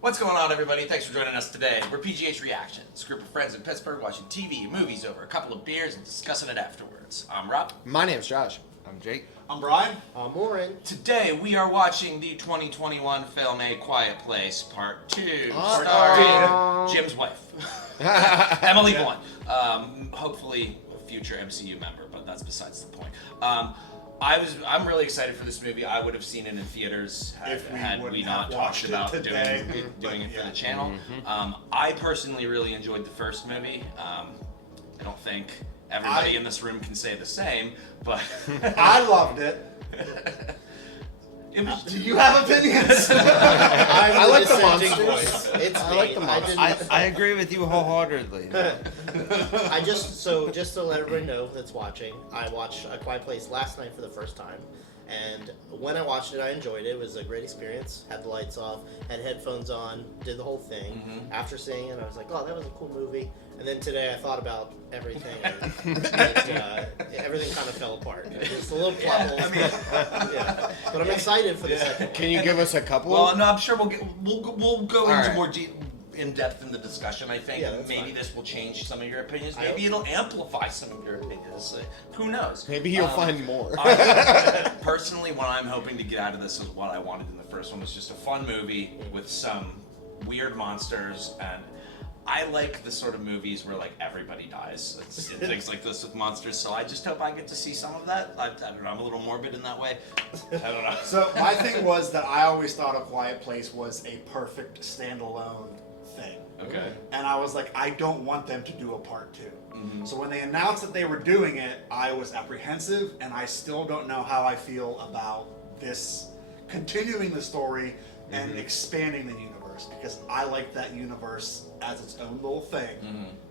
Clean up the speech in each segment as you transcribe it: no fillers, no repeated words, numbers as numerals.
What's going on, everybody? Thanks for joining us today. We're PGH Reactions, a group of friends in Pittsburgh watching TV and movies over a couple of beers and discussing it afterwards. I'm Rob. My name's Josh. I'm Jake. I'm Brian. I'm Warren. Today we are watching the 2021 film A Quiet Place Part 2, Uh-oh. starring Jim's wife, Emily Blunt. Hopefully a future MCU member, but that's besides the point. I'm really excited for this movie. I would have seen it in theaters had we not talked about doing it for the channel. I personally really enjoyed the first movie. I don't think everybody in this room can say the same, but I loved it. Do you have opinions? I like the monsters. I like the monsters. I agree with you wholeheartedly. Just to let everybody know that's watching, I watched A Quiet Place last night for the first time, and when I watched it, I enjoyed it. It was a great experience. Had the lights off, had headphones on, did the whole thing. After seeing it, I was like, "Oh, that was a cool movie." And then today, I thought about everything, and everything kind of fell apart. Just a little plot hole. Yeah. But I'm excited for the second one. Can you give us a couple? well, no, I'm sure we'll go into right. more in depth in the discussion. I think maybe fine. this will change some of your opinions. Maybe it'll amplify some of your opinions. Who knows? Maybe you'll find more. Personally, what I'm hoping to get out of this is what I wanted in the first one, was just a fun movie with some weird monsters, and I like the sort of movies where like everybody dies and things like this with monsters. So I just hope I get to see some of that. I don't know. I'm a little morbid in that way. I don't know. So my thing was that I always thought A Quiet Place was a perfect standalone thing. Okay. And I was like, I don't want them to do a part 2. So when they announced that they were doing it, I was apprehensive, and I still don't know how I feel about this continuing the story and expanding the universe, because I like that universe as its own little thing,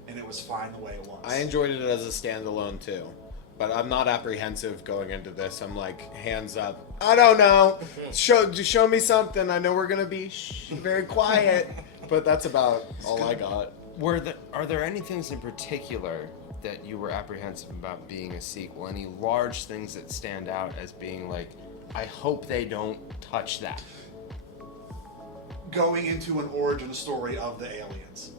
and it was fine the way it was. I enjoyed it as a standalone too, but I'm not apprehensive going into this. I'm like, hands up. I don't know. Show me something. I know we're gonna be very quiet, but that's about all I got. Are there any things in particular that you were apprehensive about being a sequel? Any large things that stand out as being like, I hope they don't touch that? Going into an origin story of the aliens.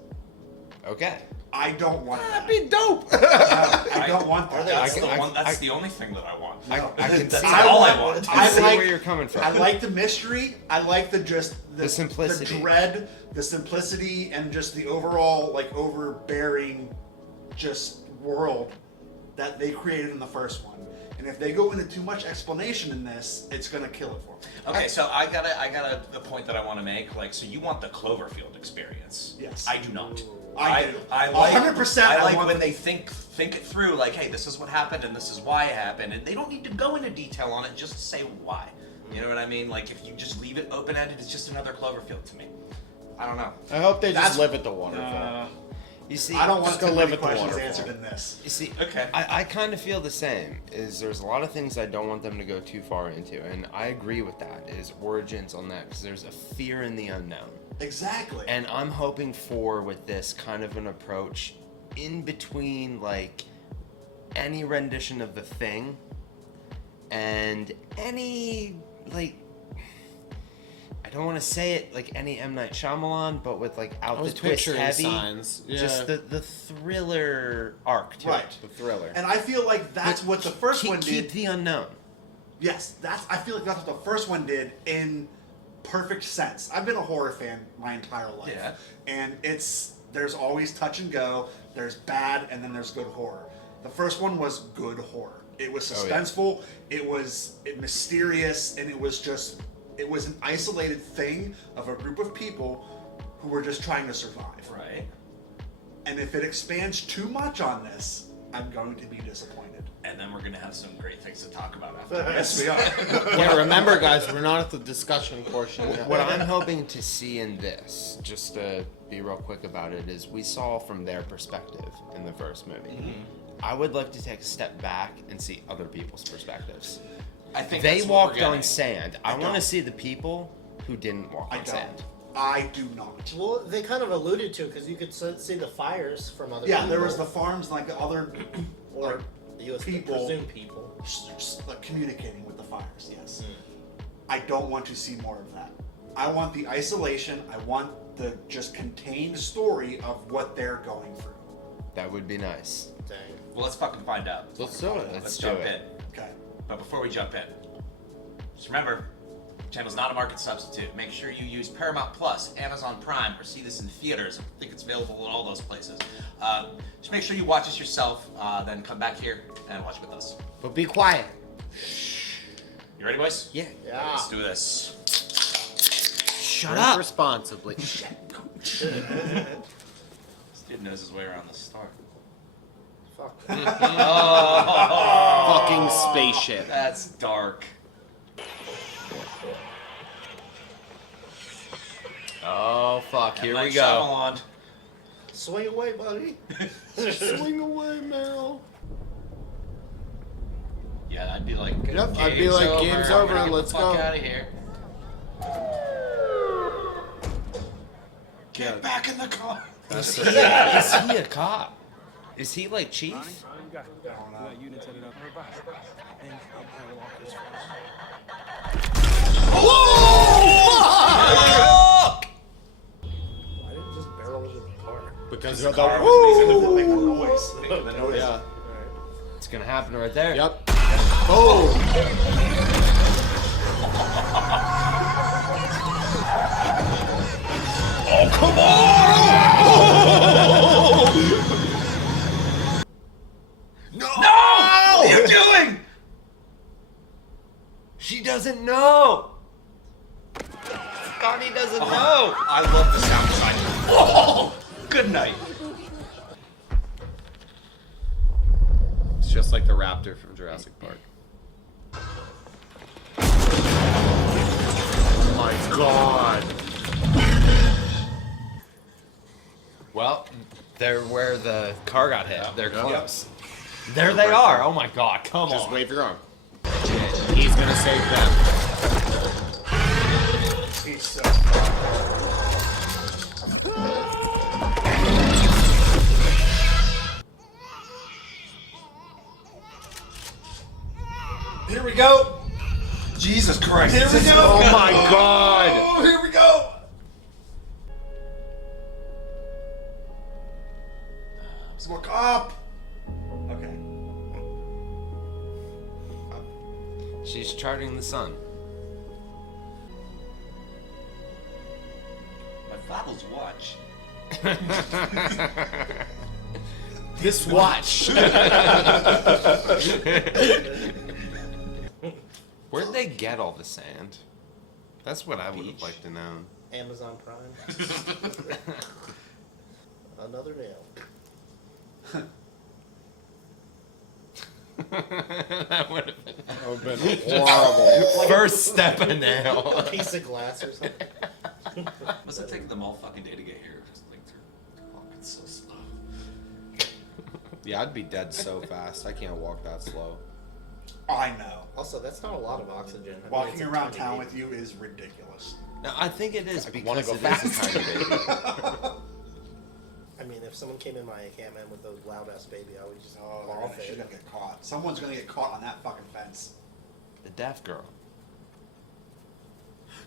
Okay. I don't want that. That'd be dope. I don't want that. That's the only thing that I want. I can That's see all I want. I see where you're coming from. I like the mystery. I like the simplicity, the dread, the simplicity, and just the overall like overbearing, just world that they created in the first one. And if they go into too much explanation in this, it's gonna kill it for me. Okay, so I got the point that I want to make. Like, so you want the Cloverfield experience? Yes. I do not. I do. I like 100%. I like when they think it through. Like, hey, this is what happened and this is why it happened, and they don't need to go into detail on it. Just say why. You know what I mean? Like, if you just leave it open-ended, it's just another Cloverfield to me. I don't know. I hope they just live at the waterfall. You see, I don't want go to live live at the questions waterfall. answered in this. You see, Okay. I kind of feel the same. There's a lot of things I don't want them to go too far into, and I agree with that. Is origins on that, because there's a fear in the unknown. Exactly. And I'm hoping for, with this, kind of an approach in between, like, any rendition of The Thing and any, like, I don't want to say it like any M. Night Shyamalan, but with, like, out the twist heavy. Signs. Yeah. Just the thriller arc to Right. it. The thriller. And I feel like that's what the first one did. Keep the unknown. Yes, I feel like that's what the first one did in perfect sense. I've been a horror fan my entire life. Yeah. And there's always touch and go, there's bad, and then there's good horror. The first one was good horror. It was suspenseful, it was mysterious, and it was an isolated thing of a group of people who were just trying to survive. Right. And if it expands too much on this, I'm going to be disappointed. And then we're gonna have some great things to talk about after this. Yes, we are. Yeah, remember, guys, we're not at the discussion portion yet. What I'm hoping to see in this, just to be real quick about it, is we saw from their perspective in the first movie. I would like to take a step back and see other people's perspectives. I think They that's what we're walked on getting. sand. I want to don't. see the people who didn't walk I on don't. sand. I do not. Well, they kind of alluded to it because you could see the fires from other people. Yeah, there was the farms, like other or you people. presume people. like communicating with the fires. Yes. I don't want to see more of that. I want the isolation. I want the just contained story of what they're going through. That would be nice. Dang. Well, let's fucking find out. Let's do it. Let's do jump it. in. Okay. But before we jump in, just remember, the channel's not a market substitute. Make sure you use Paramount Plus, Amazon Prime, or see this in theaters. I think it's available in all those places. Just make sure you watch this yourself, then come back here and watch it with us. But be quiet. You ready, boys? Yeah. Yeah. Let's do this. Shut Drink up. responsibly. This dude knows his way around the store. Fuck. Fucking spaceship. That's dark. Oh fuck! Here M. we Night go. Shyamalan. Swing away, buddy. Swing away, Meryl. Yeah, I'd be like, Yep, I'd be like, game's over, I'm gonna let's get the fuck go. out of here. Get back in the car. Is he a cop? Is he like chief? Oh! Why didn't it just barrel into the car? Because The of car the was Making the noise. making the noise. Yeah. It's gonna happen right there. Yep. Boom. Oh, come on! No! No! What are you doing? She doesn't know. Connie doesn't know. I love the sound design. Oh, good night. It's just like the raptor from Jurassic Park. Oh my god. Well, they're where the car got hit. They're Yep. close. There they are. Oh my god, come Just on. wave your arm. He's gonna save them. He's so. Here we go. Jesus Christ. Here we go. Oh my god. Oh, here we go. Look up. Okay. She's charting the sun. My father's watch. This watch. Where'd they get all the sand? That's what I would have liked to know. Amazon Prime. Another nail. That would have been Horrible. first step a nail. A piece of glass or something. Must have taken them all fucking day to get here. Just like they're walking so slow. Yeah, I'd be dead so fast. I can't walk that slow. I know. Also, that's not a lot of oxygen. I mean, Walking it's a around tiny town baby. with you is ridiculous. No, I think it is wanna because go it is a tiny baby. I mean, if someone came in my campman with a loud ass baby, I would just Oh, off she's it. gonna get caught. Someone's gonna get caught on that fucking fence. The deaf girl.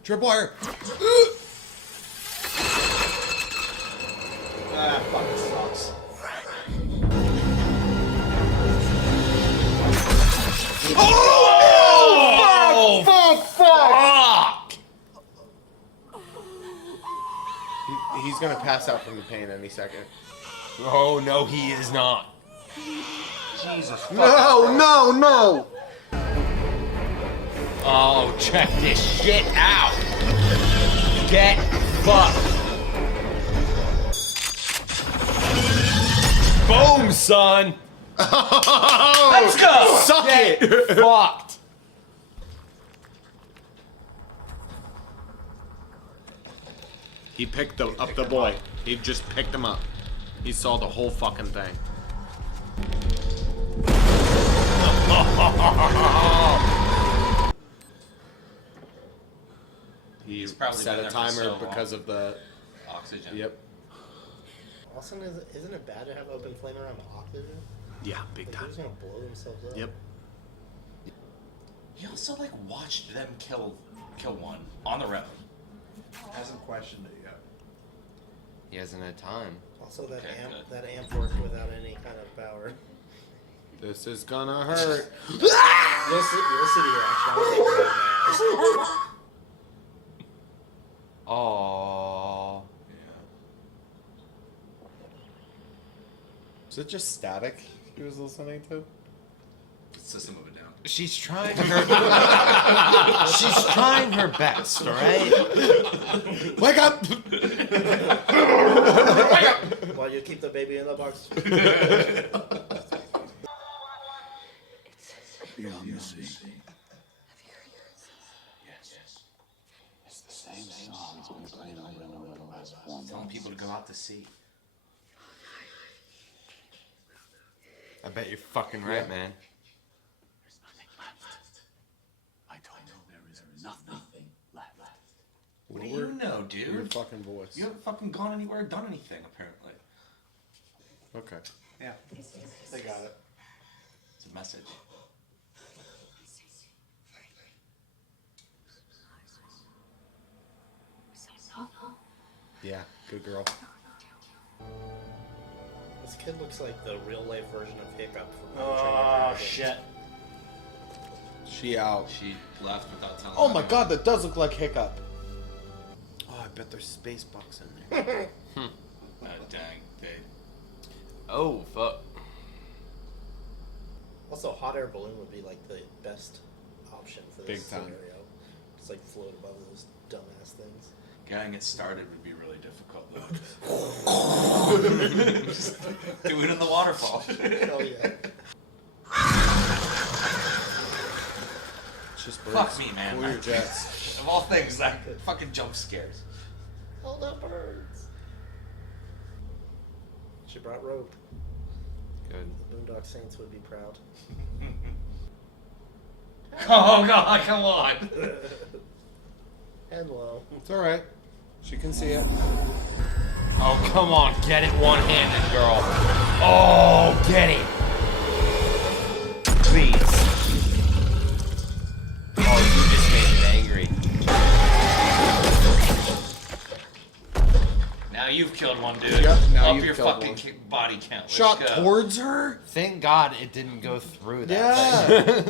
Tripwire. That fucking sucks. Oh! Fuck! He's gonna pass out from the pain any second. Oh no, he is not. Jesus. No, no, no! Oh, check this shit out. Get fucked. Boom, son. Let's go! Suck Get it! fucked. He picked up the boy. He just picked him up. He saw the whole fucking thing. He He's probably set been a there for timer so long. because of the. Oxygen. Yep. Also, isn't it bad to have open flame around oxygen? Yeah, big Like, time. they're just gonna blow themselves up. Yep. He also like watched them kill one on the road. Hasn't questioned it yet. He hasn't had time. Also, that Okay, amp good. that amp worked without any kind of power. This is gonna hurt. You'll see the reaction. I was like, Oh. Is it just static he was listening to? System of a Down. She's trying her. She's trying her best, all right? Wake up! While you keep the baby in the box. Beyond the sea. It's the same song that's been playing over and over the last 4 months. Telling people to go out to sea. I bet you're fucking right, man. There's nothing left. I told you there is nothing left. What do you know, dude? Your fucking voice. You haven't fucking gone anywhere or done anything, apparently. Okay. Yeah, they got it. It's a message. Yeah, good girl. This kid looks like the real life version of Hiccup from Oh shit! She out. She left without telling Oh my anyone. god, that does look like Hiccup. Oh, I bet there's space bucks in there. Dang, babe. Oh, fuck. Also, hot air balloon would be like the best option for this Big time. scenario. Just like float above those dumbass things. Getting it started would be really difficult, though. Just do it in the waterfall. Hell yeah. It's just birds. Fuck me, man. Cool your jets. Of all things, that fucking jump scares. All the birds. She brought rope. Good. The Boondock Saints would be proud. Oh god, come on. Hello. It's alright. She can see it. Oh, come on. Get it one-handed, girl. Oh, get it. Please. Oh, you just made it angry. Now you've killed one dude. Yep, now Up you've your killed fucking one. body count. Let's Shot go. towards her? Thank God it didn't go through that. Yeah.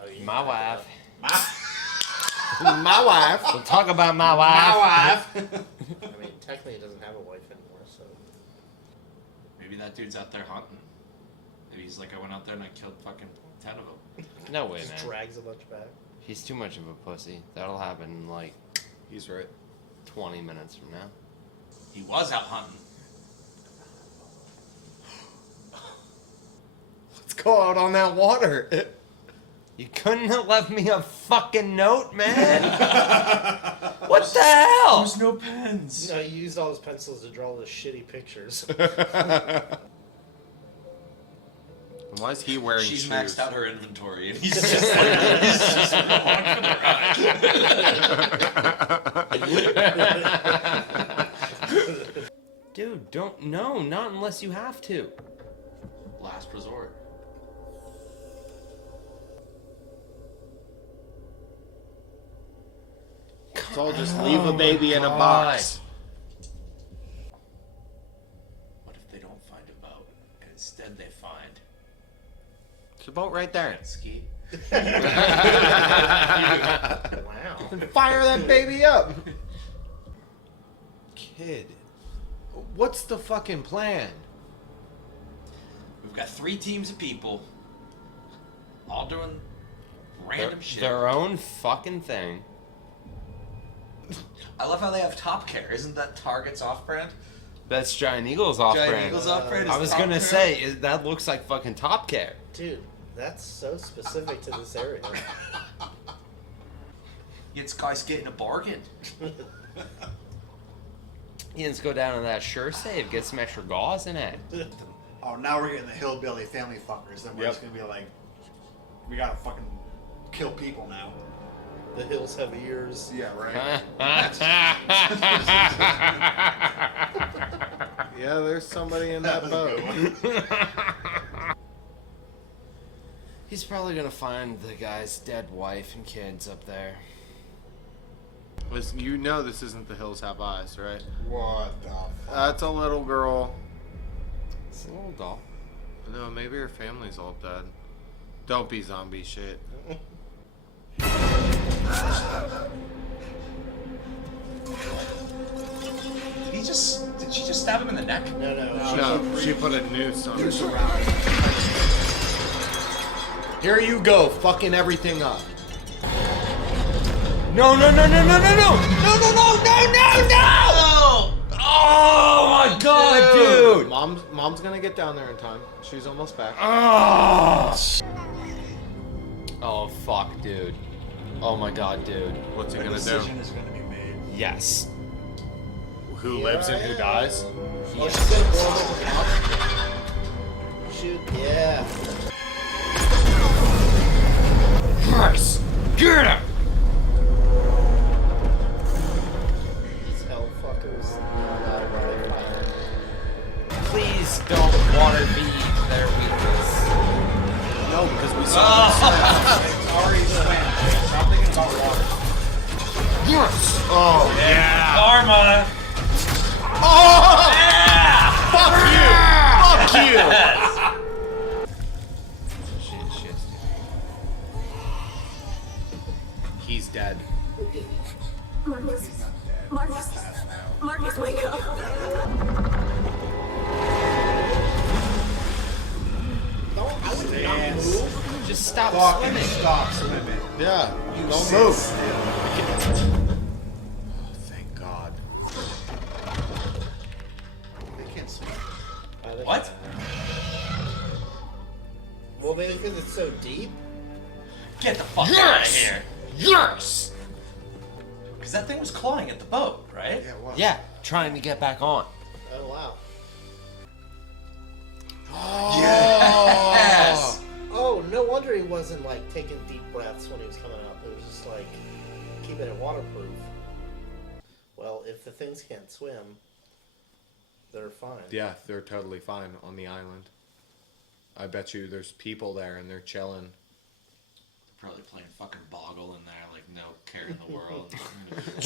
Oh, you My wife. My wife. We'll talk about my wife. I mean, technically, he doesn't have a wife anymore, so. Maybe that dude's out there hunting. Maybe he's like, I went out there and I killed fucking 10 of them. No way, Just man. drags a bunch back. He's too much of a pussy. That'll happen in like He's right. 20 minutes from now. He was out hunting. Let's go out on that water. You couldn't have left me a fucking note, man. What the hell? There's no pens. No, he used all his pencils to draw those shitty pictures. Why is he wearing She's shoes? maxed out her inventory and he's just along for the ride. Dude, don't. No, not unless you have to. Last resort. So just leave a baby in a box. What if they don't find a boat and instead they find There's a boat right there. jet ski? Wow. Fire that baby up. Kid. What's the fucking plan? We've got 3 teams of people all doing random shit. Their own fucking thing. I love how they have Top Care. Isn't that Target's off-brand? That's Giant Eagle's off-brand. Giant Eagle's off-brand is I was Top gonna Care? say that looks like fucking Top Care. Dude, that's so specific to this area. It's guys getting a bargain. You just go down to that Sure Save, get some extra gauze in it. Oh, now we're getting the hillbilly family fuckers. Then we're just gonna be like, we gotta fucking kill people now. The hills have ears. Yeah, right. Yeah, there's somebody in that boat. He's probably gonna find the guy's dead wife and kids up there. Listen, you know this isn't The Hills Have Eyes, right? What the fuck? That's a little girl. It's a little doll. No, maybe her family's all dead. Don't be zombie shit. Did she just stab him in the neck? No. No, she put a noose on her. Noose around it. Here you go, fucking everything up. No! Oh my god, dude! Mom's gonna get down there in time. She's almost back. Oh fuck, dude. Oh my god, dude. What's he The gonna decision do? is going to be made. Yes. Who lives and who dies? Oh, she's gonna blow him over the top. Shoot, yeah. Yes! Get him! These hell fuckers. Please don't water beat their weakness. No, because we saw It's already swam. Stop thinking about water. Yes! Oh, yeah. Karma! Oh! Fuck you! Fuck you! Shit. He's dead. Marcus, wake up. I would not move. Just stop Fucking swimming. stop swimming. Yeah. Don't sit move. still. Oh, thank God. They can't swim. What? Well, maybe because it's so deep. Get the fuck out of Yes! here! Yes! Because that thing was clawing at the boat, right? Yeah, what? Yeah, trying to get back on. Oh wow. Yes! Oh, no wonder he wasn't like taking deep breaths when he was coming up. It was just like keeping it waterproof. Well, if the things can't swim, they're fine. Yeah, they're totally fine on the island. I bet you there's people there and they're chilling. Probably playing fucking Boggle in there, like no care in the world. I'm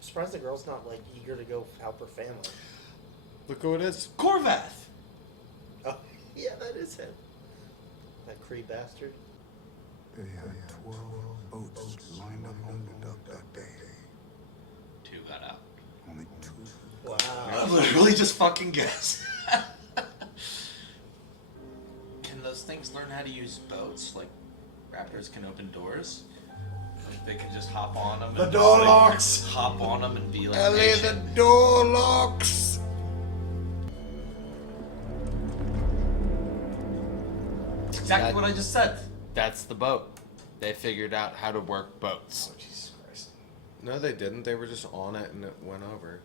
surprised the girl's not like eager to go help her family. Look who it is. Corvath! Oh, yeah, that is him. That Cree bastard. They had 12 boats lined up on the dock that day. 2 got out. Only 2. Wow. I literally just fucking guess. Can those things learn how to use boats? Like raptors can open doors? Like they can just hop on them. The and door just, like, locks. hop on them and be like. Ellie, the "Nation." door locks. That's exactly what I just said. That's the boat. They figured out how to work boats. Oh, Jesus Christ. No, they didn't. They were just on it and it went over.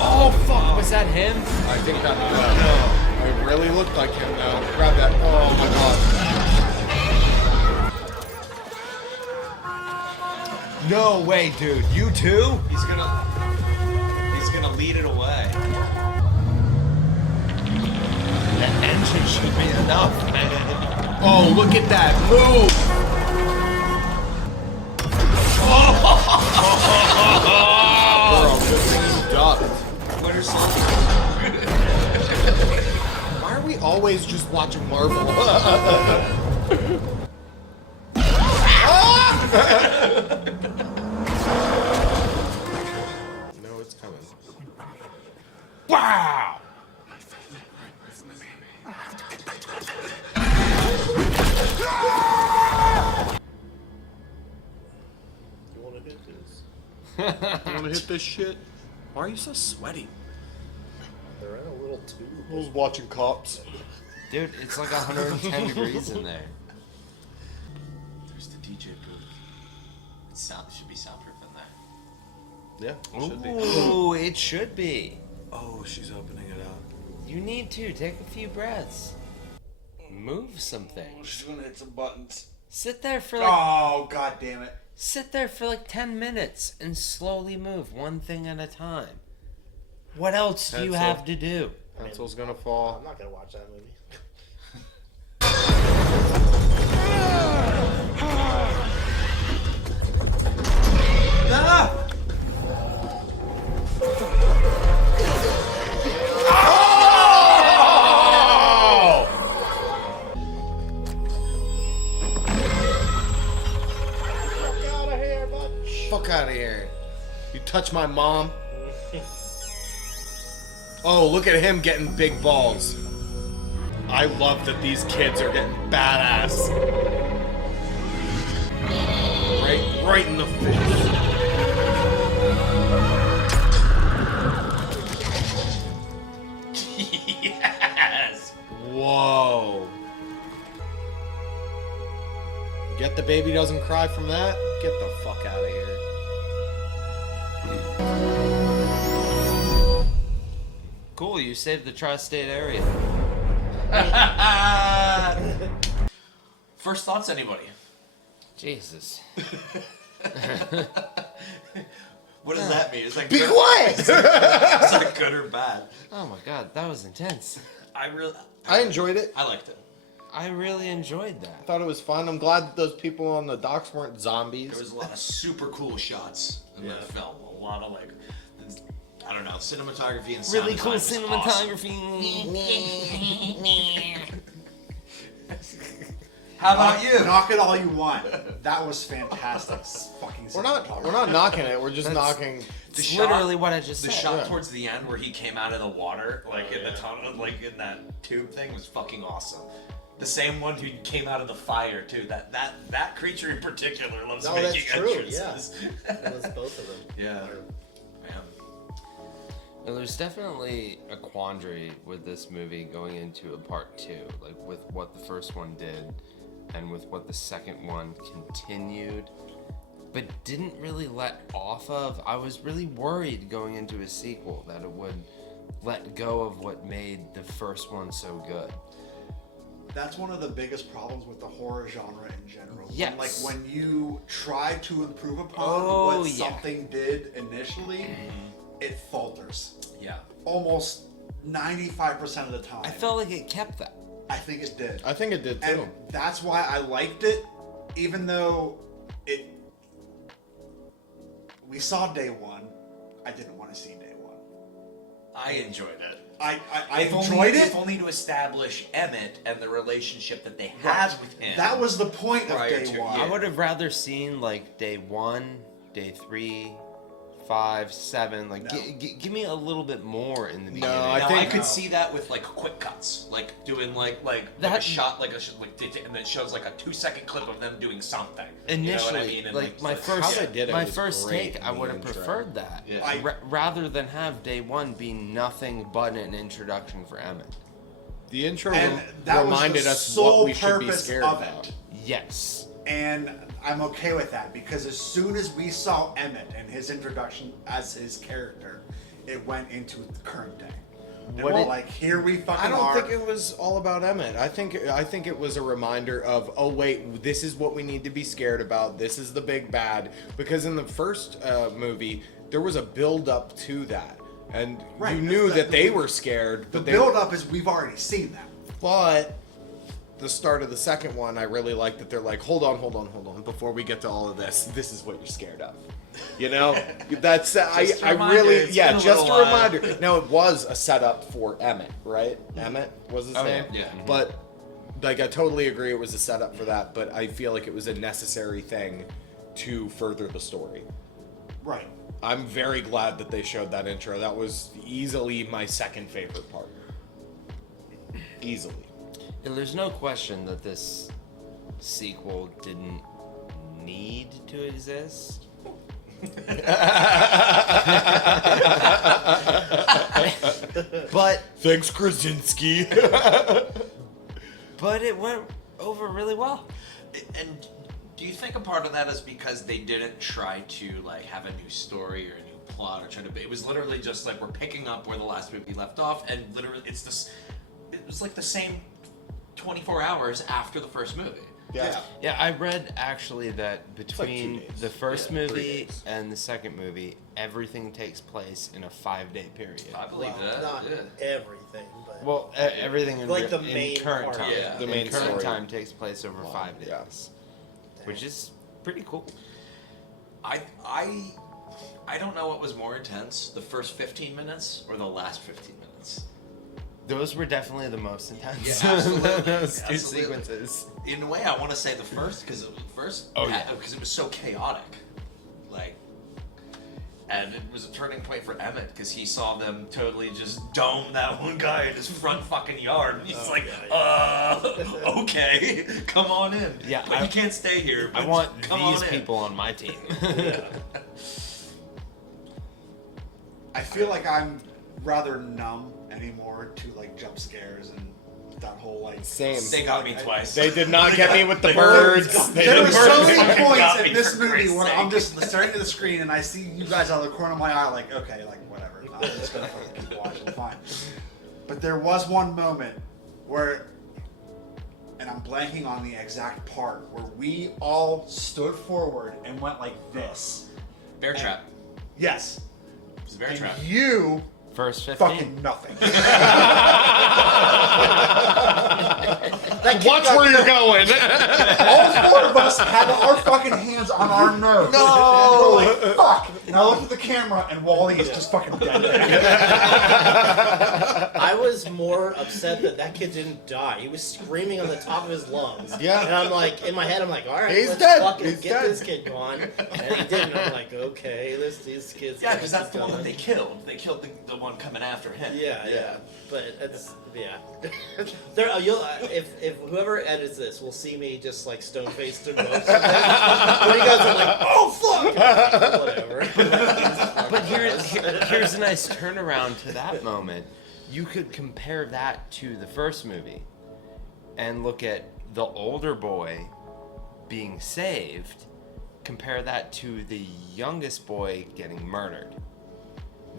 Oh fuck! Was that him? I think that. No. It really looked like him now. Grab that. Oh my God. No way, dude. You too? He's gonna lead it away. That engine should be enough, man. Oh, look at that move. Girl, good thing you ducked. Winter Soldier. Why are we always just watching Marvel? No, it's coming. Wow! You want to hit this? You wanna hit this shit? Why are you so sweaty? They're in a little tube. I was watching Cops. Dude, it's like 110 degrees in there. There's the DJ booth. It should be soundproof in there. Yeah, it should be. Ooh, it should be. Oh, she's opening it up. You need to take a few breaths. Move some things. She's gonna hit some buttons. Sit there for like Oh, God damn it. Sit there for like 10 minutes and slowly move one thing at a time. What else do you Pencil. have to do? Pencil's gonna fall. I'm not gonna watch that movie. Ah! Fuck out of here, bitch. Fuck out of here. You touch my mom. Oh, look at him getting big balls. I love that these kids are getting badass. Right in the face. Yes. Whoa. Get the baby doesn't cry from that? Get the fuck out of here. Cool, you saved the tri-state area. First thoughts, anybody? Jesus. What does that mean? Is that Be good? quiet! Is that good or bad? Oh my god, that was intense. I enjoyed it. I liked it. I really enjoyed that. I thought it was fun. I'm glad that those people on the docks weren't zombies. There was a lot of super cool shots in the film. A lot of like, I don't know, cinematography and sound Really cool design was awesome. cinematography. How about you? Knock it all you want. That was fantastic. Fucking We're not knocking it. We're just That's- knocking. The It's shot- literally what I just The said. shot Yeah. towards the end where he came out of the water, like in the tunnel, like in that tube thing, was fucking awesome. The same one who came out of the fire too. That creature in particular loves No, making that's true, entrances. It was both of them. Yeah. Man. Now, there's definitely a quandary with this movie going into a part 2, like with what the first one did and with what the second one continued, but didn't really let off of. I was really worried going into a sequel that it would let go of what made the first one so good. That's one of the biggest problems with the horror genre in general. Yes. Like when you try to improve upon Oh, what yeah. something did initially, it falters. Yeah. Almost 95% of the time. I felt like it kept that. I think it did. I think it did too. And that's why I liked it, even though we saw day one. I didn't want to see day one. I enjoyed it. I If enjoyed only, it. If only to establish Emmett and the relationship that they had with him. That was the point of Prior day to- one. yeah. I would have rather seen like day 1, day 3, 5, 7. Like, No. give me a little bit more in the beginning. No, I Now, think- I could see that with like quick cuts, like doing like a That- shot, and then it shows like a 2-second clip of them doing something. Initially, you know what I mean? And, like my the- first, How they did it my was first great take, I in the would have intro. preferred that. Yeah. Rather than have day 1 be nothing but an introduction for Emmett. The intro and that reminded was the us sole what we should be purpose scared of about. it. Yes. And I'm okay with that because as soon as we saw Emmett and his introduction as his character, it went into the current day. And What we're it- like, here we fucking I don't are. think it was all about Emmett. I think it was a reminder of, oh wait, this is what we need to be scared about. This is the big bad. Because in the first movie, there was a build up to that, and Right, you knew that's- that they were scared. the But they, build up is we've already seen that. but the start of the second one, I really like that they're like, hold on, before we get to all of this, this is what you're scared of. You know, that's Just a I reminder, really it's been a just little a while. reminder. Now it was a setup for Emmett, right? Emmett was his Oh, name. yeah. Yeah. But like, I totally agree, it was a setup for that. But I feel like it was a necessary thing to further the story. Right. I'm very glad that they showed that intro. That was easily my second favorite part. Easily. And there's no question that this sequel didn't need to exist. But Thanks, Krasinski. but it went over really well. And do you think a part of that is because they didn't try to like have a new story or a new plot or try to? It was literally just like we're picking up where the last movie left off, and literally it's this. It was like the same 24 hours after the first movie. Yeah, I read actually that between like 2 days. the first 3 movie days. and the second movie, everything takes place in a 5-day period. I believe Well, that. not Yeah. everything, but Well, everything in, Like the in main current part. time. Yeah. The in main current story. time takes place over Wow, 5 days, yeah. which is pretty cool. I don't know what was more intense, the first 15 minutes or the last 15 minutes. Those were definitely the most intense. Yeah, absolutely. Those two Absolutely. sequences. In a way, I want to say the first because because it was so chaotic, like, and it was a turning point for Emmett because he saw them totally just dome that one guy in his front fucking yard, and he's okay, come on in. Yeah, but you can't stay here. I But want come these on in. people on my team. I feel like I'm rather numb anymore to like jump scares and that whole like. Same. They got me twice. They did not get me with the They- birds. They There didn't were so burn me. many points Got me, in this for movie Christ's where sake. I'm just staring at the screen and I see you guys out of the corner of my eye, like, okay, like whatever. I'm just gonna fucking keep watching, fine. But there was one moment where, and I'm blanking on the exact part, where we all stood forward and went like this. Bear And- trap. Yes. It was a bear And trap. you First 15. fucking nothing. Watch where you're going. All 4 of us had our fucking hands on our nose. No! We're like, fuck. And I looked at the camera and Wally is just fucking dead. I was more upset that kid didn't die. He was screaming on the top of his lungs. Yeah. And I'm like, in my head, I'm like, all right, He's let's dead. fucking He's get dead. this kid gone. And he didn't. I'm like, okay, these kids. Yeah, gotta because that's keep the one that going. they killed. They killed the one coming after him. Yeah. But it's there. If whoever edits this will see me just like stone faced in most of this. When you guys are like, oh fuck, whatever. But here's a nice turnaround to that moment. You could compare that to the first movie and look at the older boy being saved. Compare that to the youngest boy getting murdered.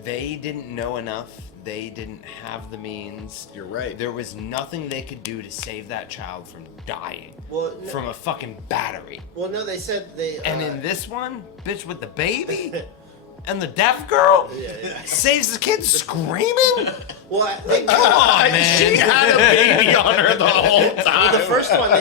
They didn't know enough. They didn't have the means. You're right. There was nothing they could do to save that child from dying Well, no, from a fucking battery. well, no, they said they. And in this one, bitch with the baby and the deaf girl Yeah. saves the kid screaming. Well, they Come on, man. She had a baby on her the whole Well, time. the first one,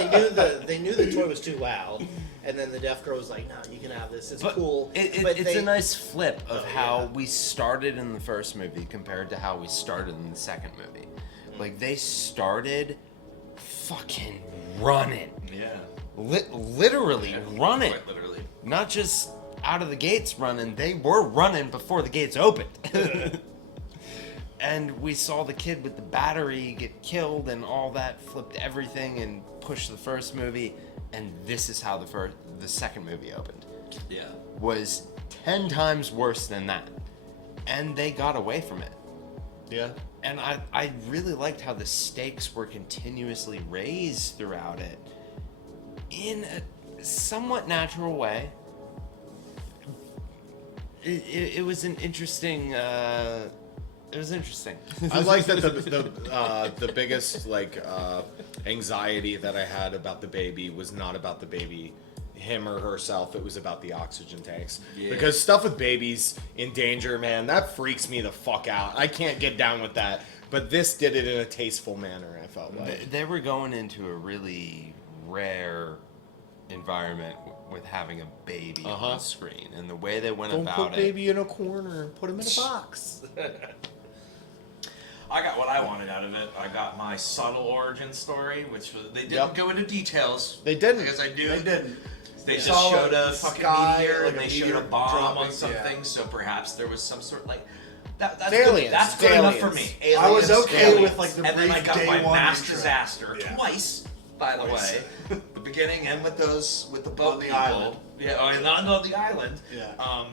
they knew the toy was too loud, and then the deaf girl was like, "No, you can have this. It's But cool." it's they, a nice flip of Oh, how yeah. we started in the first movie compared to how we started in the second movie. Like, they started fucking running. Yeah. Literally running. Quite literally. Not just out of the gates running, they were running before the gates opened. And we saw the kid with the battery get killed and all that, flipped everything and pushed the first movie. And this is how the second movie opened. Yeah. Was 10 times worse than that. And they got away from it. Yeah. And I really liked how the stakes were continuously raised throughout it in a somewhat natural way. It was an interesting. It was interesting. I like that the biggest anxiety that I had about the baby was not about the baby, him or herself. It was about the oxygen tanks. Yeah. Because stuff with babies in danger, man, that freaks me the fuck out. I can't get down with that. But this did it in a tasteful manner. I felt like They were going into a really rare environment with having a baby on the screen, and the way they went don't about put it. baby in a corner. Put him in a box. I got what I wanted out of it. I got my subtle origin story, which was they didn't Yep. go into details. They didn't. Because I knew They didn't. They just Saw showed a a fucking sky, meteor like and a they showed a meteor bomb on dropping, something. yeah. So perhaps there was some sort that's Aliens, good. That's good enough for me. aliens. I was okay aliens. with like the and then I brief got day my one mass intro. disaster Yeah. twice, by the Twice. way. The beginning and with the boat On the people. island. Yeah, and on the island. Yeah.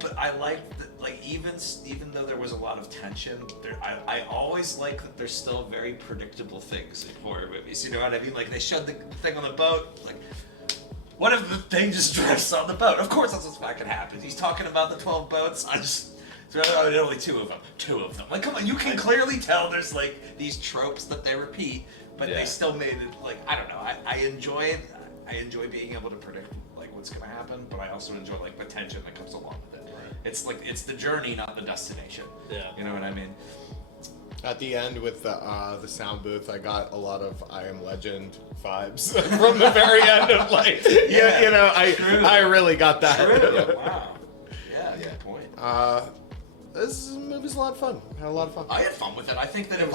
But I liked that, even though there was a lot of tension, I always like that there's still very predictable things in horror movies. You know what I mean? Like they showed the thing on the boat, like. What if the thing just drifts on the boat? Of course that's what's fucking happens. He's talking about the 12 boats. Only two of them. Two of them. Like, come on, you can clearly tell there's like these tropes that they repeat, but they still made it like I don't know. I enjoy it. I enjoy being able to predict like what's gonna happen, but I also enjoy like the tension that comes along with it. Right. It's like it's the journey, not the destination. Yeah. You know what I mean? At the end with the sound booth, I got a lot of I Am Legend vibes from the very end of like, I really got that. True. Wow. Yeah, good point. This movie's a lot of fun. Had a lot of fun. I had fun with it. I think that if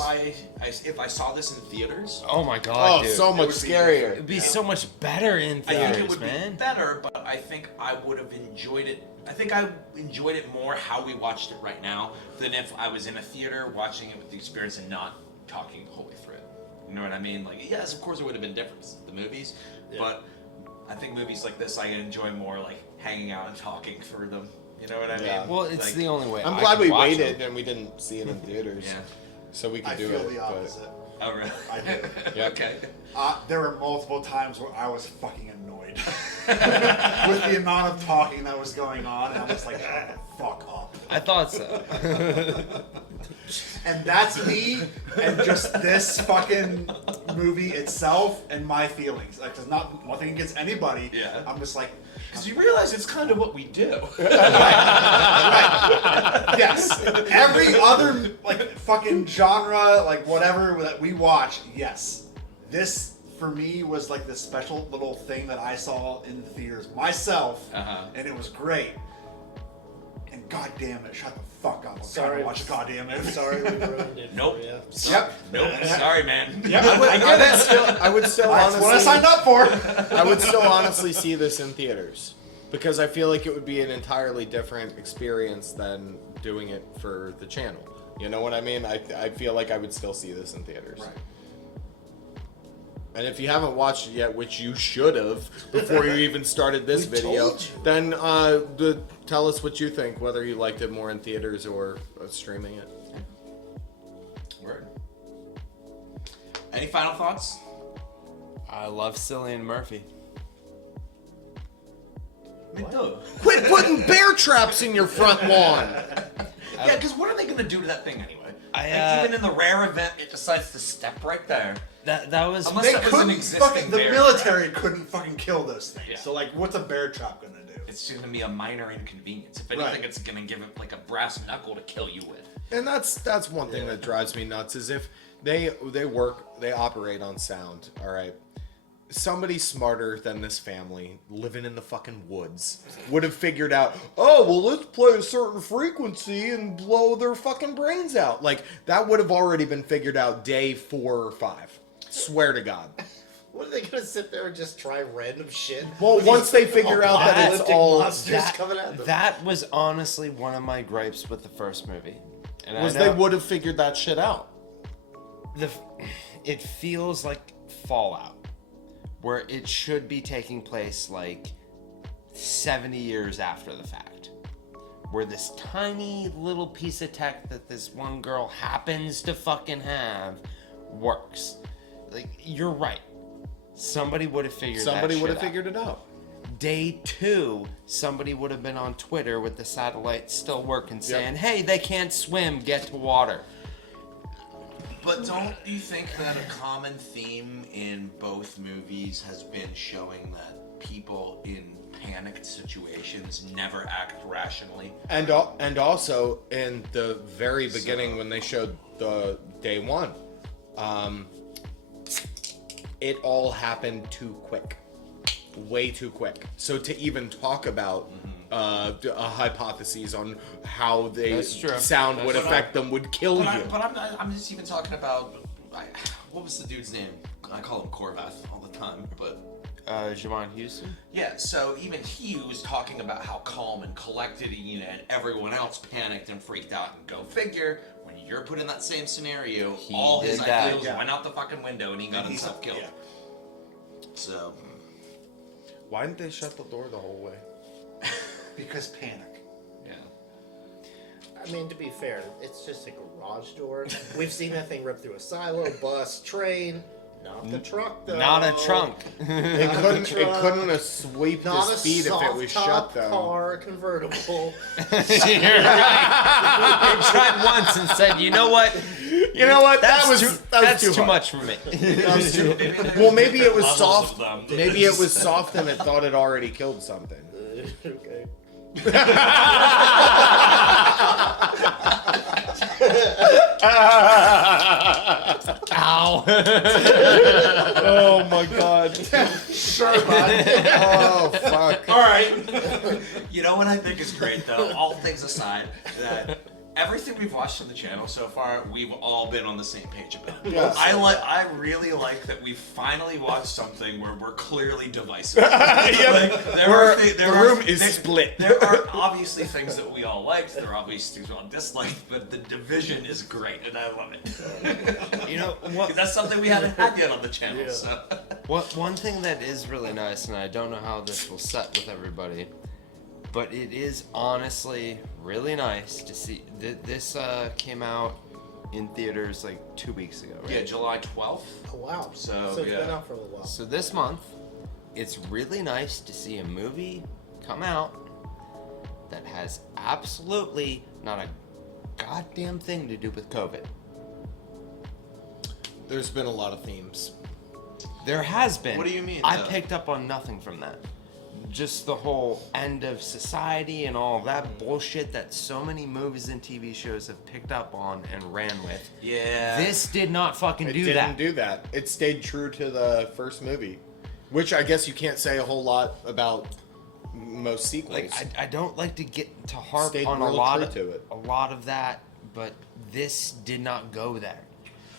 I saw this in theaters, oh my god, dude. so much scarier. It'd be so much better in theaters, I think it would man. be better, but I think I would have enjoyed it. I think I enjoyed it more how we watched it right now than if I was in a theater watching it with the experience and not talking the whole way through it. You know what I mean? Like, yes, of course it would have been different the movies, but I think movies like this I enjoy more like hanging out and talking through them. You know what I mean? Well, it's like, the only way. I'm I glad can we watch waited them. and we didn't see it in theaters. So we could I do feel it. the opposite. Oh, really? I do. Yep. Okay. There were multiple times where I was fucking annoyed with the amount of talking that was going on, and I'm just like, shut the fuck up. I thought so. And that's me, and just this fucking movie itself, and my feelings. Like, there's nothing against anybody. Yeah. I'm just like, Because you realize it's kind of what we do. yes. Every other like fucking genre, like whatever that we watch, yes. This for me was like this special little thing that I saw in the theaters myself, and it was great. And god damn it, shut the fuck up! I'm trying to watch a goddamn movie. Sorry, we ruined it. Nope. For you. Yep. Nope. Sorry, man. Yep. I would still That's honestly. what I signed up for. I would still honestly see this in theaters because I feel like it would be an entirely different experience than doing it for the channel. You know what I mean? I feel like I would still see this in theaters. Right. And if you haven't watched it yet, which you should have before you even started this video, then tell us what you think, whether you liked it more in theaters or streaming it. Word. Any final thoughts? I love Cillian Murphy. Me too. Quit putting bear traps in your front lawn! Yeah, because what are they going to do to that thing anyway? I, even in the rare event it decides to step right there. That was Unless They that was an couldn't existing fucking, the bear military couldn't fucking kill those things. Yeah. So like, what's a bear trap gonna do? It's going to be a minor inconvenience. If anything, Right. it's going to give it like a brass knuckle to kill you with. And that's one thing that drives me nuts is if they operate on sound, all right. Somebody smarter than this family living in the fucking woods would have figured out, oh, well, let's play a certain frequency and blow their fucking brains out. Like, that would have already been figured out day 4 or 5. Swear to God. What are they gonna sit there and just try random shit? Well, once they figure out that it's apocalyptic all... monsters coming at them. That was honestly one of my gripes with the first movie. And Was I know they would have figured that shit out. it feels like Fallout, where it should be taking place like 70 years after the fact, where this tiny little piece of tech that this one girl happens to fucking have works. Like, you're right. Somebody would have figured it out. Day 2, somebody would have been on Twitter with the satellite still working saying, hey, they can't swim, get to water. But don't you think that a common theme in both movies has been showing that people in panicked situations never act rationally? And also in the very beginning when they showed the day 1, it all happened too quick. Way too quick. So to even talk about hypotheses on how sound would affect them would kill you. I'm just even talking about, what was the dude's name? I call him Corvath all the time, but... Javon Houston? Yeah, so even he was talking about how calm and collected, and everyone else panicked and freaked out, and go figure, when you're put in that same scenario, all his ideals went out the fucking window and he got himself killed. Yeah. So... Why didn't they shut the door the whole way? Because panic. Yeah. I mean, to be fair, it's just a garage door. We've seen that thing rip through a silo, bus, train. Not the truck, though. Not a trunk. It couldn't have swept the Not a speed if it was shut, soft-top though. car convertible. You're right. They tried once and said, you know what? You know what? That's That's too much for me. Well, maybe it was Levels soft. of them. Maybe it was soft and it thought it already killed something. Okay. Ow. Oh my god. Sure, bud. Oh fuck. All right. You know what I think is great, though, all things aside, that everything we've watched on the channel so far, we've all been on the same page about. Yes. I really like that we finally watched something where we're clearly divisive. Yep. The room is split. There are obviously things that we all liked. There are obviously things we all disliked, but the division is great, and I love it. You know Because what? that's something we haven't had yet on the channel. Yeah. So. One thing that is really nice, and I don't know how this will set with everybody, but it is honestly really nice to see. This came out in theaters like 2 weeks ago, right? Yeah, July 12th. Oh, wow. So, it's yeah. been out for a little while. So this month, it's really nice to see a movie come out that has absolutely not a goddamn thing to do with COVID. There's been a lot of themes. There has been. What do you mean, I though? picked up on nothing from that. Just the whole end of society and all that bullshit that so many movies and TV shows have picked up on and ran with. Yeah. This did not fucking It do didn't that. do that. It stayed true to the first movie, which I guess you can't say a whole lot about most sequels. Like I don't like to get to harp Stayed on a real lot true of to it. a lot of that, but this did not go there,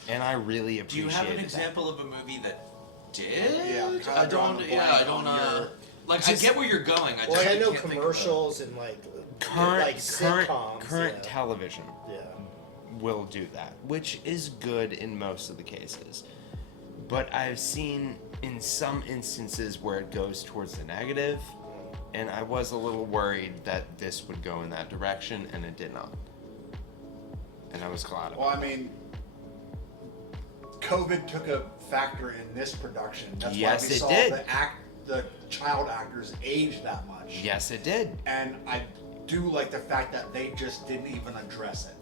and I really Do appreciate you have an that. example of a movie that did? Yeah, I'm kinda I drawing don't. a Yeah, blank I don't. on your- Like, Just- I get where you're going. I Well, just I know can't think of commercials and like current sitcoms. current yeah. television Yeah. will do that, which is good in most of the cases. But I've seen in some instances where it goes towards the negative, and I was a little worried that this would go in that direction, and it did not. And I was glad Well, about I mean, COVID took a factor in this production. That's Yes, why we it saw did. the child actors age that much. it. Yes, it did. And I do like the fact that they just didn't even address it.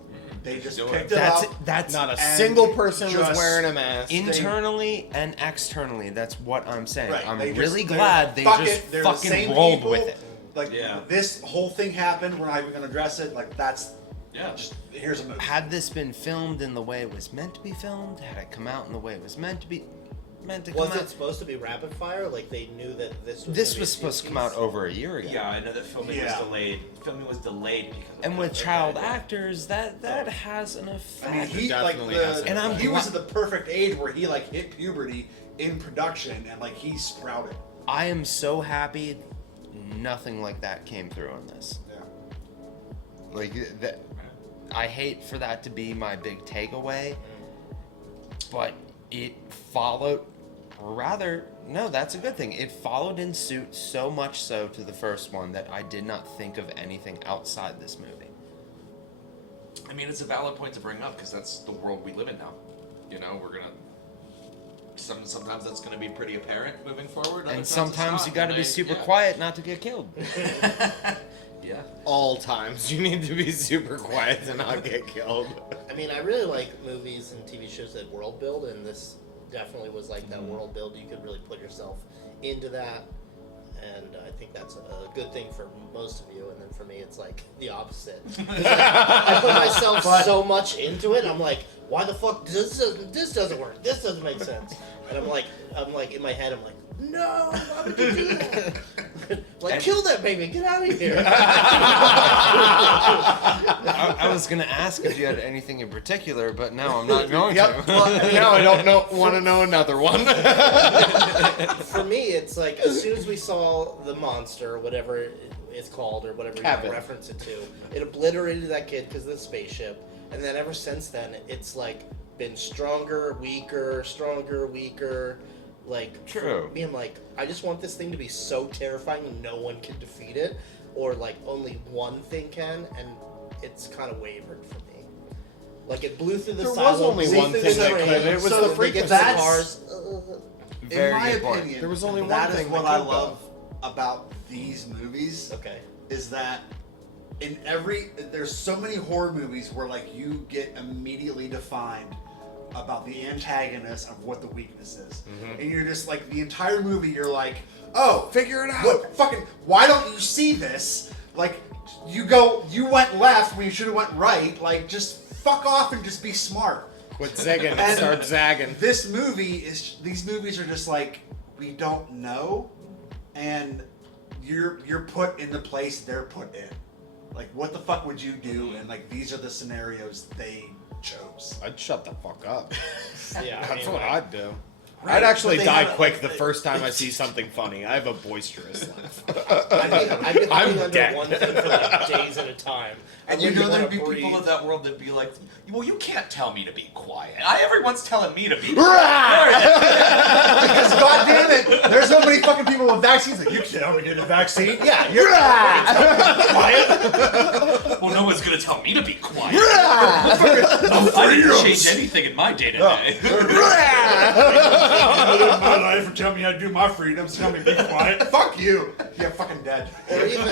They just Do it. picked it That's up. that's not a and single person was just wearing a mask. internally and externally. That's what I'm saying. Right, I'm they really just- glad they fuck just it, they're the fucking same rolled people. with it. Like, Yeah. this whole thing happened. We're not even going to address it. Like, that's Yeah. just here's a movie. Had this been filmed in the way it was meant to be filmed, had it come out in the way it was meant to come Was out. it supposed to be rapid fire? Like they knew that this was. This gonna be was a supposed to come series? out over a year ago. Yeah, I know that filming Yeah. was delayed. Filming was delayed because of And with COVID. child actors, that has an I effect. mean, he like definitely has the, an and he effect. was at the perfect age where he like hit puberty in production and like he sprouted. I am so happy nothing like that came through on this. Yeah. Like that, I hate for that to be my big takeaway, but it followed. Rather, no, that's a good thing. It followed in suit so much so to the first one that I did not think of anything outside this movie. I mean, it's a valid point to bring up because that's the world we live in now. You know, we're gonna. Sometimes that's gonna be pretty apparent moving forward. other And times sometimes it's you not, got to and be I- super yeah. quiet not to get killed. Yeah. All times you need to be super quiet to not get killed. I mean, I really like movies and TV shows that world build, and this definitely was like that world build. You could really put yourself into that, and I think that's a good thing for most of you. And then for me, it's like the opposite. 'Cause I put myself so much into it. I'm like, why the fuck this doesn't work? This doesn't make sense. And I'm like in my head, I'm like, no, why would you do that? Like, kill that baby, get out of here. I was gonna ask if you had anything in particular, but now I'm not going Yep. to. Well, now I don't want to know another one. For me, it's like as soon as we saw the monster, whatever it's called, or whatever you want Kevin. to reference it to, it obliterated that kid because of the spaceship. And then ever since then, it's like been stronger, weaker, like True. For me, I'm like, I just want this thing to be so terrifying no one can defeat it, or like only one thing can, and it's kind of wavered for me. Like it blew through the There was silo, only blew one through thing the that terrain, could. It was so the they get to freaking- the cars. Very in my good point. opinion, There was only one that thing is what that I could love about these movies. Okay. Is that there's so many horror movies where like you get immediately defined about the antagonist of what the weakness is, and you're just like the entire movie you're like, oh, Figure it out. what fucking, why don't you see this? Like you went left when you should have went right. Like just fuck off and just be smart. Quit zigging and start zagging. These movies are just like, we don't know, and you're put in the place they're put in. Like, what the fuck would you do? And like, these are the scenarios they chose. I'd shut the fuck up. Yeah, That's what I'd do. Right, I'd actually but they die have- quick the first time I see something funny. I have a boisterous laugh. I'd be I'm living under dead. one thing for like days at a time. And I you wouldn't know there'd wanna be people breathe. of that world that'd be like, well, you can't tell me to be quiet. Everyone's telling me to be Because quiet. goddamn it, there's so many fucking people with vaccines. Like, you can't help me get a vaccine. Yeah, you're quiet. Well, no one's gonna tell me to be quiet. I didn't change anything in my day to day. Live my life and tell me how to do my freedoms. Tell me to be quiet. Fuck you. You're fucking dead. Or even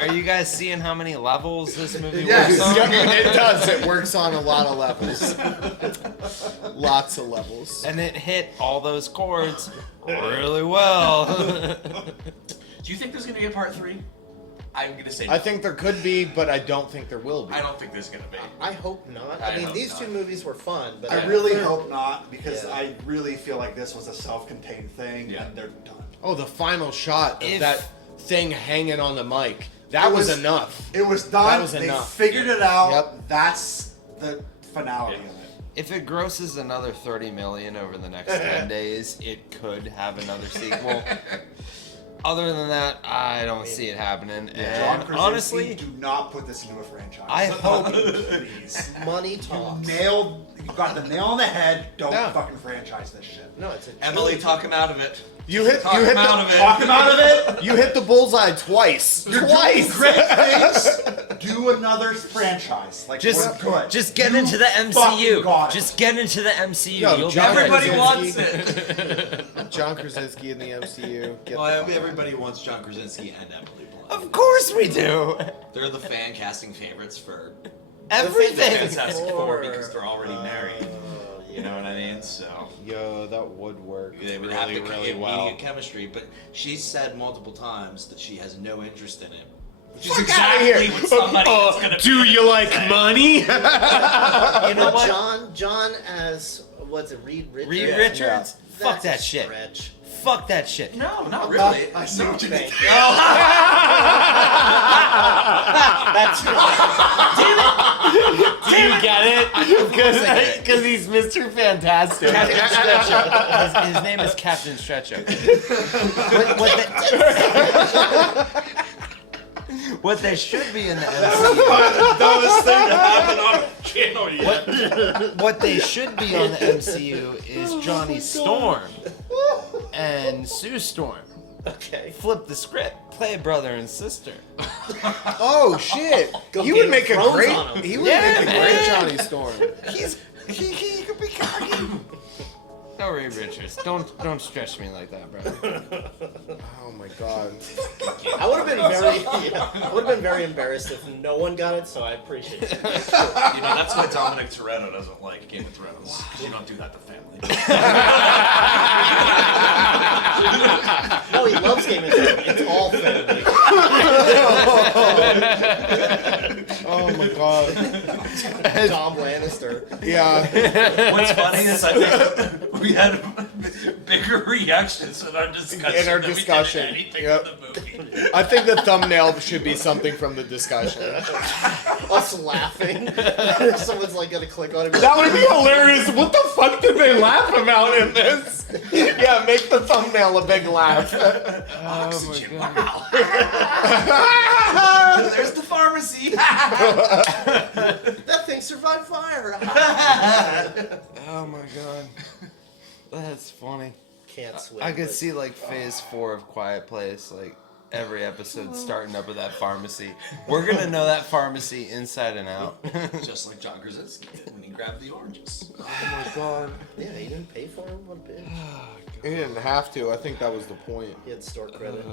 Are you guys seeing how many levels this movie Yes. works on? It does. It works on a lot of levels. Lots of levels. And it hit all those chords really well. Do you think there's gonna be a part 3? I'm gonna say no. I think there could be, but I don't think there will be. I don't think there's gonna be. I hope not. I I mean, hope these not. two movies were fun, but I really hope not, because Yeah. I really feel like this was a self-contained thing, Yeah. and they're done. Oh, the final shot of If- that thing hanging on the mic. That It was was- enough. It was done. That was they enough. figured it out. Yep. That's the finality Yeah. of it. If it grosses another 30 million over the next 10 days, it could have another sequel. Other than that, I don't see it happening. John And Krasinski, honestly, do not put this into a franchise. I hope Please. money talks. You got the nail on the head. Don't Yeah. fucking franchise this shit. No, it's a Emily, trilogy. talk him out of it. You hit Talk you hit him out of the it. Talk him out of it. you hit the bullseye twice. You're Twice. doing great things. Do another franchise. Like, just we're good. just get You into the fucking MCU. got it. Just get into the MCU. Yo, You'll John be ready. Everybody Krasinski. wants it. John Krasinski in the MCU. Get Well, the fuck everybody wants John Krasinski and Emily Blunt. Of course we do. They're the fan casting favorites for Everything. Fantastic Four Or, because they're already married. You know what I mean? So Yo, that would work they would really, have to really immediate well. chemistry. But she's said multiple times that she has no interest in him. which is exactly what somebody is gonna Do be you like say. money? You know what? John as what's it? Reed Richards. Reed Yeah. Richards? Fuck That's a that shit. stretch. Fuck that shit. No, not really. I see what you mean. That's Do you get it? Because he's Mr. Fantastic. Captain Stretcho. His name is Captain Stretcho. What they should be in the MCU. Dumbest thing to happen on a channel yet. What they should be on the MCU is Johnny Storm and Sue Storm. okay. Flip the script. Play brother and sister. Oh shit! Go He Game would of make a Thrones great. on him. He would Yeah, make a great man. Johnny Storm. He could be cocky. No, Reed Richards. Don't stretch me like that, bro. Oh my god. I would have been very embarrassed if no one got it. So I appreciate it. You know, that's why Dominic Toretto doesn't like Game of Thrones. Because you don't do that to family. No, he loves Game of Thrones. It's all family. Oh my god. Dom Lannister. Yeah. What's funny is I think we had bigger reactions in our discussion. In our than discussion, We did anything yep. in the movie. I think the thumbnail should be something from the discussion. Us laughing. Someone's like gonna click on it. That would be hilarious. What the fuck did they laugh about in this? Yeah, make the thumbnail a big laugh. Oxygen. Wow. There's the pharmacy. That thing survived fire. Oh my god. That's funny. Can't swim. I could but- see like phase 4 of Quiet Place, like every episode starting up with that pharmacy. We're gonna know that pharmacy inside and out. Just like John Krasinski did when he grabbed the oranges. Oh my god. Yeah, he didn't pay for him one bit. He didn't have to. I think that was the point. He had store credit.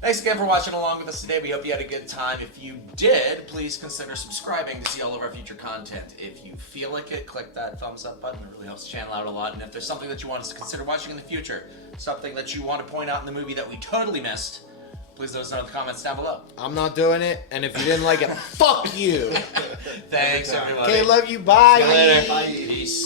Thanks again for watching along with us today. We hope you had a good time. If you did, please consider subscribing to see all of our future content. If you feel like it, click that thumbs up button. It really helps the channel out a lot. And if there's something that you want us to consider watching in the future, something that you want to point out in the movie that we totally missed, please let us know in the comments down below. I'm not doing it, and if you didn't like it, fuck you. Thanks, everybody. Okay, love you. Bye. See you later. Peace.